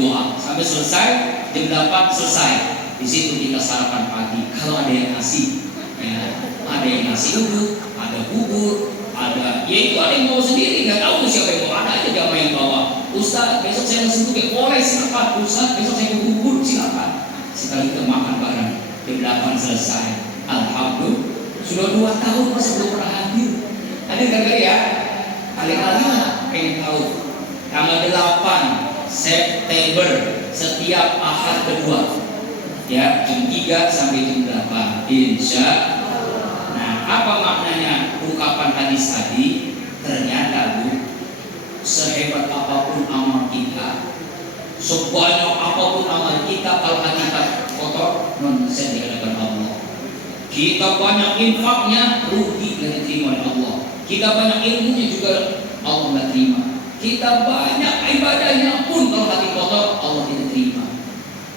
doa sampai selesai. Jam 8 selesai. Di situ kita sarapan pagi. Kalau ada yang nasi, ya, ada yang nasi uduk, ada bubur, ada, ya itu ada yang bawa sendiri. Nggak tahu siapa yang bawa, ada aja jamaah yang bawa. Ustaz, besok saya nasi uduk ya, boleh silakan. Ustaz, besok saya mau bubur, silakan. Sekali kita makan bareng. Jam 8 selesai. Alhamdulillah. Sudah 2 tahun masih belum pernah hadir. Hadir kan ya? Alhamdulillah. Pengen tahu. Tanggal 8 September setiap Ahad kedua. Ya, jam 3 sampai jam 8. Insya. Nah, apa maknanya ungkapan hadis tadi? Ternyata Bu, sehebat apapun amal kita, sebanyak apapun amal kita, kalau hati kita kotor, non-sen di hadapan Allah. Kita banyak infaknya, rugi dari terima oleh Allah. Kita banyak ilmunya juga Allah nggak terima. Kita banyak ibadahnya pun kalau hati kotor, Allah tidak terima.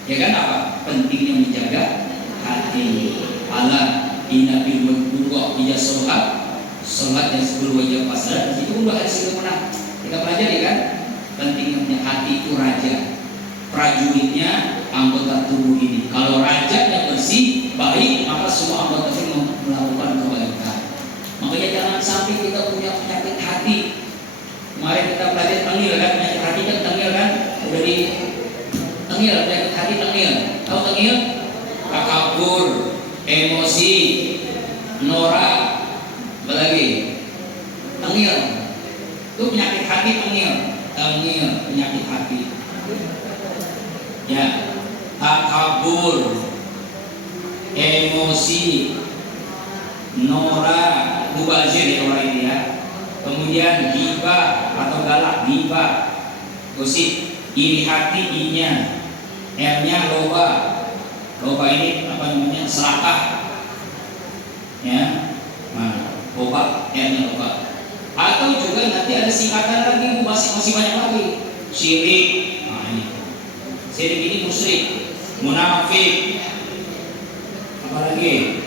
Ya kan apa? Pentingnya menjaga hati. Allah inna bil wudhu ija sholat yang sebelum wajib pasal. Itu pun hadis itu pernah kita pelajari kan? Pentingnya hati itu raja, prajuritnya anggota tubuh ini. Kalau rajanya bersih, baik, maka semua anggota tubuh melakukan kebaikan. Makanya jangan sampai kita punya penyakit hati. Kemarin kita pelajari tengil kan, penyakit hati kan tengil kan, udah di tengil, penyakit hati tengil. Tahu tengil? Takabur, emosi, norak, apa lagi? Tengil. Itu penyakit hati tengil. Penyakit hati. Ya, takabur, emosi, norak, mubazir ya orang ini ya. Kemudian ghibah atau galak, ghibah, gosip, iri hati, i-nya, r-nya loba. Loba ini apa namanya? Serakah. Ya. Nah, loba, r-nya loba. Atau juga nanti ada singkatan lagi, masih banyak lagi. Syirik, nah ini. Syirik ini musyrik, munafik. Apa lagi?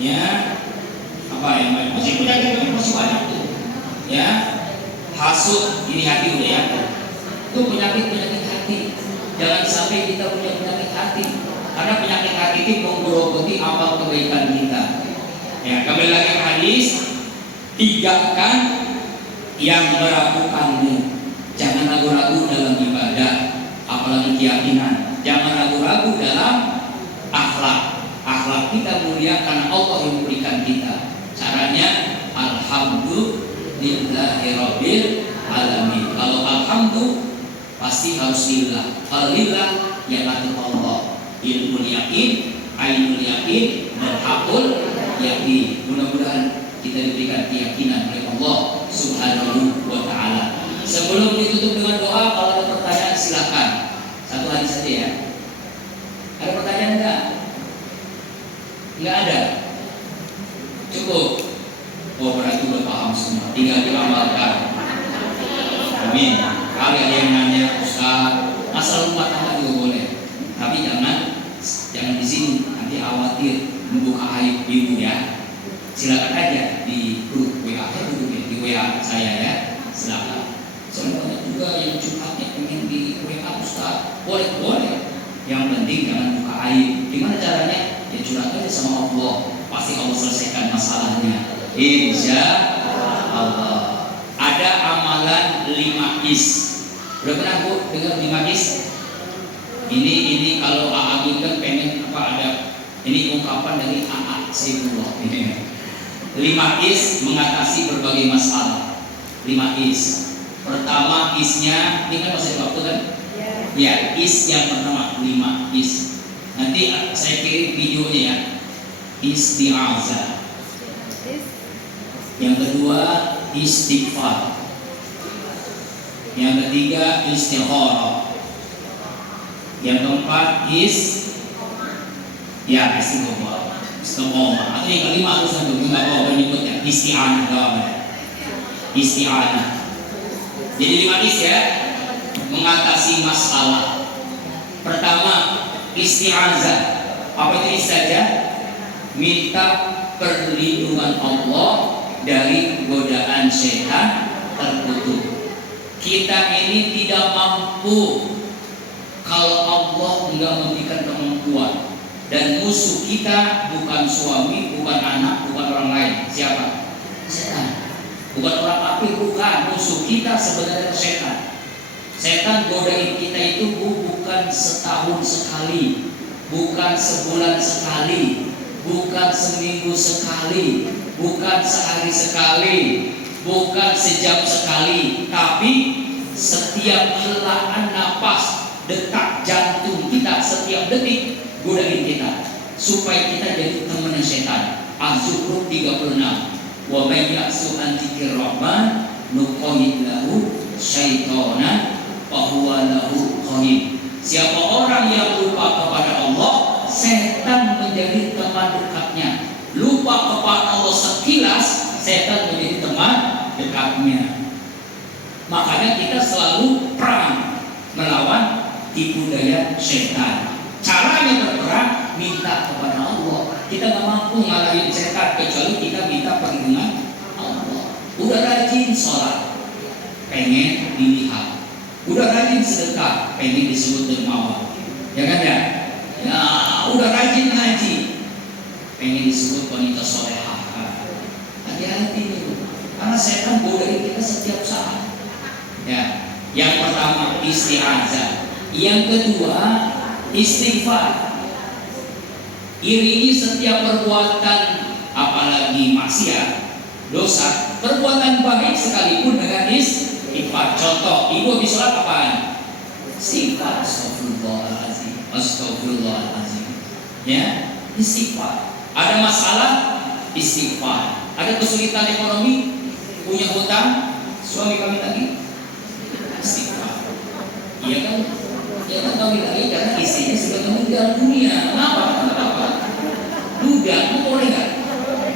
Ya, apa yang lain? Masih penyakit masih banyak tuh. Ya, hasud, ini hati udah ya. Itu penyakit hati. Jangan sampai kita punya penyakit hati, karena penyakit hati itu menggerogoti amal kebaikan kita. Ya, kembali lagi ke hadis. Tinggalkan yang meragukanmu. Jangan ragu-ragu dalam ibadah, apalagi keyakinan. Jangan ragu-ragu dalam akhlak. Akhlak kita mulia karena Allah yang memberikan kita. Caranya alhamdulillahirabbil alamin. Kalau alhamdulillah pasti harus lillah. Kalau lillah yang atur Allah. Ilmu yakin, ainul yakin, dan hakul yakin. Mudah-mudahan kita diberikan keyakinan oleh Allah Subhanahu wa ta'ala. Sebelum ditutup dengan doa, kalau ada pertanyaan silakan. Satu hadis saja ya. Ada pertanyaan enggak? Enggak ada. Cukup. Oh, berarti udah paham semua. Tinggal diamalkan. Amin. Kalau ada yang nanya, Ustaz, asal rumah tangga juga boleh. Tapi jangan di sini. Nanti khawatir membuka aib ibu ya. Silakan aja di grup WA di WA saya ya, silakan. Soalnya banyak juga yang curhatnya pengen di WA Ustaz, boleh. Yang penting jangan buka aib. Gimana caranya? Ya curhat aja sama Allah. Pasti Allah selesaikan masalahnya. Insya Allah. Ada amalan 5 is. Udah pernah Bu dengar 5 is? Ini kalau AA kan pengen apa ada? Ini ungkapan dari AA Saifullah. 5 is mengatasi berbagai masalah. 5 is. Pertama isnya, ini kan masih ada waktu kan? Ya, is yang pertama 5 is. Nanti saya kirim videonya ya. Isti'azah. Yang kedua istighfar. Yang ketiga istikharah. Yang keempat istiqomah. Atau yang kelima harus satu, enggak apa-apa nyebutnya isti'anah, isti'anah. Jadi 5 is ya, mengatasi masalah. Pertama isti'azah. Apa itu isti'azah? Minta perlindungan Allah dari godaan setan terkutuk. Kita ini tidak mampu kalau Allah enggak memberikan kemampuan. Dan musuh kita bukan suami, bukan anak, bukan orang lain. Siapa? Setan. Bukan orang kafir, bukan. Musuh kita sebenarnya setan. Setan godain kita itu bukan setahun sekali, bukan sebulan sekali, bukan seminggu sekali, bukan sehari sekali, bukan sejam sekali, tapi setiap helaan napas, detak jantung kita setiap detik godain kita supaya kita jadi teman setan. Az-Zukhruf 36. Wa may ya'su an dzikrir rahman nuqayyid lahu syaitanan fa huwa lahu qarin. Siapa orang yang lupa kepada Allah, setan menjadi teman dekatnya. Lupa kepada Allah sekilas, setan menjadi teman dekatnya. Makanya kita selalu perang melawan tipu daya setan. Caranya berperang minta kepada Allah. Kita nggak mampu ngalahin setan kecuali kita minta perlindungan Allah. Udah rajin sholat, pengen dilihat. Udah rajin sedekah, pengen disebut dermawan. Ya kan ya? Ya, udah rajin ngaji, pengen disebut wanita solehah. Hati-hati itu, karena setan godain kita setiap saat. Ya, yang pertama isti'azah, yang kedua istighfar. Iringi setiap perbuatan, apalagi maksiat, dosa, perbuatan baik sekalipun dengan istighfar. Contoh, ibu habis sholat apaan? Istighfar. Astagfirullahaladzim. Ya, istighfar. Ada masalah, istighfar. Ada kesulitan ekonomi, punya hutang, suami kami lagi, istighfar. Iya kan? Ya kan kami lagi karena istrinya sudah meninggal dunia. Kenapa? Duda, boleh nggak?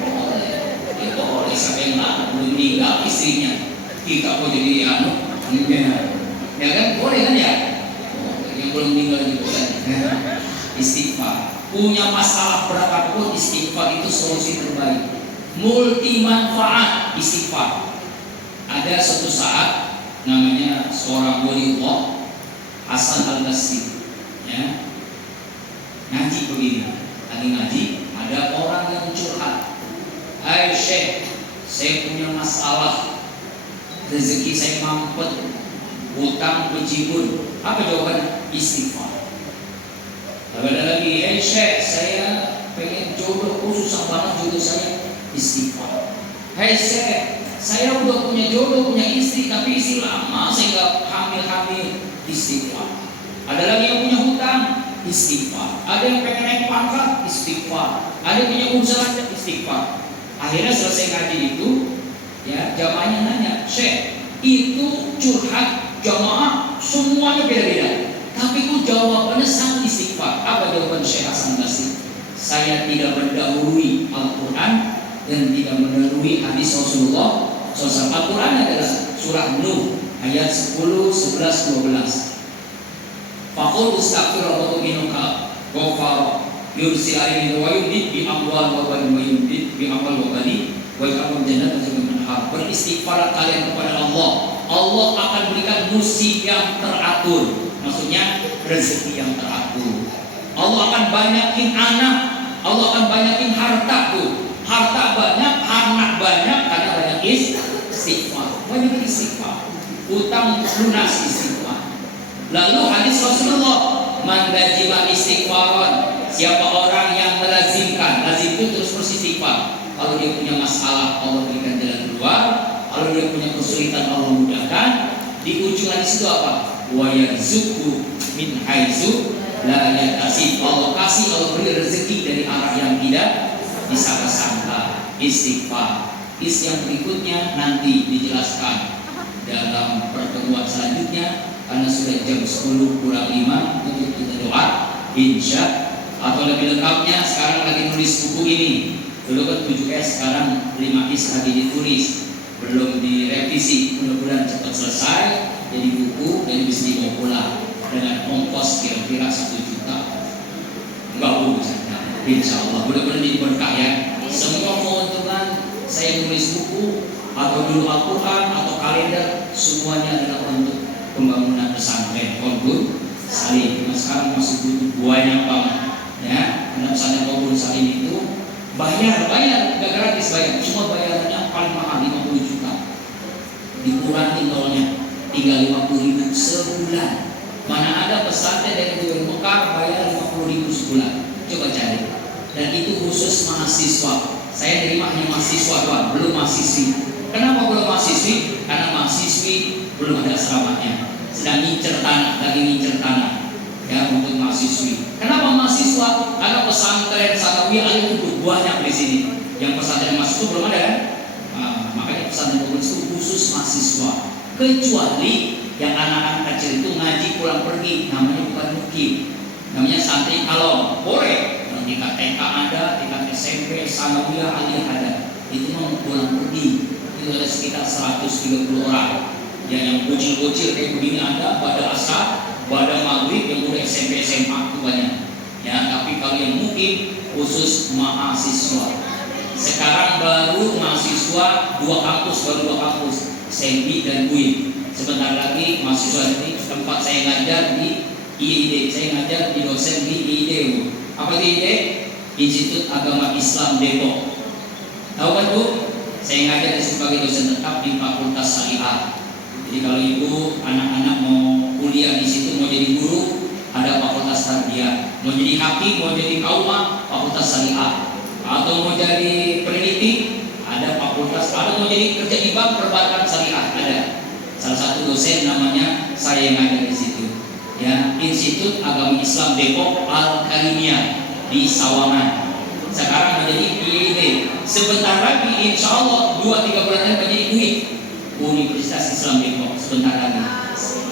Boleh. Ya boleh sampai belum meninggal istrinya. Kita kok jadi ya kan? Boleh kan ya? Yang belum meninggal juga kan? Istighfar. Punya masalah berapapun, istighfar itu solusi terbaik. Multi manfaat istighfar. Ada suatu saat namanya seorang waliullah Hasan Al-Basri, ya, ngaji begini, lagi ngaji, ada orang yang curhat, hai Syekh, saya punya masalah, rezeki saya mampet, hutang bejibun. Apa jawabannya? Istighfar. Ada lagi, hai Syekh, saya pengen jodoh, susah banget jodoh saya, istighfar. Hai Syekh, saya udah punya jodoh, punya istri, tapi istri lama, saya nggak hamil-hamil, istighfar. Ada lagi yang punya hutang, istighfar. Ada yang pengen naik pangkat, istighfar. Ada yang punya usaha, istighfar. Akhirnya selesai ngaji itu, ya jamaahnya nanya, Syekh, itu curhat jamaah semuanya beda-beda, tapi kok jawabannya sangat istighfar. Apa jawaban Syekh Hasan Basri? Saya tidak mendahului Al-Quran dan tidak mendahului hadis Rasulullah SAW. Al-Quran adalah surah Nuh ayat 10, 11, 12. Faqul astaghfirullah innahu ghafar yursil alaihi wa yumdid bi amwal wa banin wa yumdid bi amwal wa banin wa yaqul jannatan min anhar. Beristighfar kalian kepada Allah. Allah akan berikan musim yang teratur. Maksudnya rezeki yang teratur. Allah akan banyakin anak, Allah akan banyakin harta tuh. Harta banyak, anak banyak karena banyak istighfar. Banyak istighfar. Utang lunas istighfar. Lalu hadis Rasulullah, man lazima istighfaran, siapa orang yang melazimkan, lazim itu terus beristighfar. Kalau dia punya masalah, Allah berikan jalan keluar. Kalau dia punya kesulitan, Allah mudahkan. Di ujung hadis itu apa? Wa yarzuqhu min haitsu la yahtasib. Allah kasih, Allah beri rezeki dari arah yang tidak disangka-sangka. Istighfar. Yang berikutnya nanti dijelaskan dalam pertemuan selanjutnya, karena sudah jam 10 kurang 5 untuk kita doa insya. Atau lebih lengkapnya sekarang lagi nulis buku ini. Dulu kan 7S, sekarang 5S lagi ditulis, belum direvisi. Mudah-mudahan cepat selesai jadi buku dan bisa dibawa pulang dengan ongkos kira-kira 1 juta. Enggak bercanda, insya Allah. Mudah-mudahan jadi berkah ya. Semua keuntungan saya nulis buku atau dulu Al-Quran atau kalender, semuanya adalah untuk pembangunan pesantren Qulbun Salim. Nah, sekarang masih butuh banyak banget ya. Karena pesantren Qulbun Salim itu bayar, gak gratis bayar. Cuma bayarannya paling mahal 50 juta. Dikurangi nolnya, tinggal 50.000 sebulan. Mana ada pesantren dari Gubernur Mekar bayar 50.000 sebulan. Coba cari. Dan itu khusus mahasiswa. Saya terima hanya mahasiswa doang, belum mahasiswi. Kenapa belum mahasiswi? Karena mahasiswi belum ada asramanya. Sedang ngincer tanah, lagi ngincer tanah ya untuk mahasiswi. Kenapa mahasiswa? Karena pesantren sanawiyah itu banyak di sini. Yang pesantren mahasiswa belum ada kan? Makanya pesantren itu khusus mahasiswa. Kecuali yang anak-anak kecil itu ngaji pulang pergi, namanya bukan mukim, namanya santri kalong. Boleh, tingkat TK ada, tingkat SMP, sanawiyah, aliyah ada. Itu mau pulang pergi. Itu ada sekitar 130 orang. Yang bocil-bocil kayak begini ada, pada asar, pada maghrib, yang udah SMP, SMA itu banyak. Ya, tapi kalau yang mungkin khusus mahasiswa. Sekarang baru mahasiswa 2 kampus, SEMI dan UIN. Sebentar lagi mahasiswa ini tempat saya ngajar di IID, saya ngajar di dosen di IID. Apa itu IID? Institut Agama Islam Depok. Tahu kan Bu? Saya ngajar sebagai dosen tetap di Fakultas Syariah. Jadi kalau ibu anak-anak mau kuliah di situ, mau jadi guru, ada Fakultas Tarbiyah. Mau jadi hakim, mau jadi kauma, Fakultas Syariah. Atau mau jadi peneliti, ada fakultas. Atau mau jadi kerja di bank perbankan syariah, ada. Salah satu dosen namanya saya yang ngajar di situ. Ya, Institut Agama Islam Depok Al-Karimiyah di Sawangan. Sekarang menjadi IID. Sebentar lagi insya Allah 2-3 bulan lagi menjadi UIN, Universitas Islam Depok. Sebentar lagi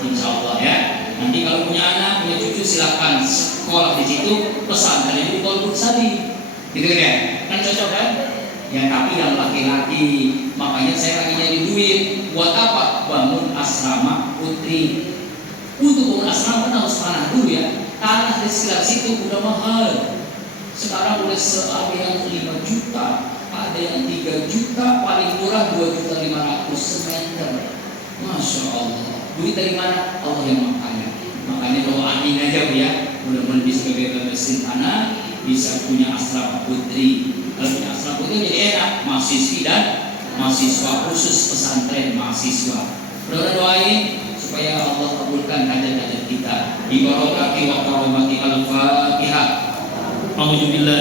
insya Allah ya. Nanti kalau punya anak, punya cucu, silakan sekolah di situ, pesantren di Qulbun Salim. Gitu kan? Kan cocok kan? Ya, tapi yang laki-laki. Makanya saya lagi nyari duit. Buat apa? Bangun asrama putri. Untuk bangun asrama kan harus tanah dulu ya. Tanah di sekitar situ udah mahal. Sekarang udah ada yang 5 juta, ada yang 3 juta, paling murah 2.500.000 semeter. Masya Allah. Duit dari mana? Allah yang makanya. Makanya doain aja Bu ya. Mudah-mudahan bisa bebasin tanah, bisa punya asrama putri. Kalau punya asrama putri jadi enak. Mahasiswi dan mahasiswa, khusus pesantren mahasiswa. Mudah-mudahan doain supaya Allah kabulkan hajat-hajat kita. Bi barakati wa karamati al-Fatihah. Alhamdulillah.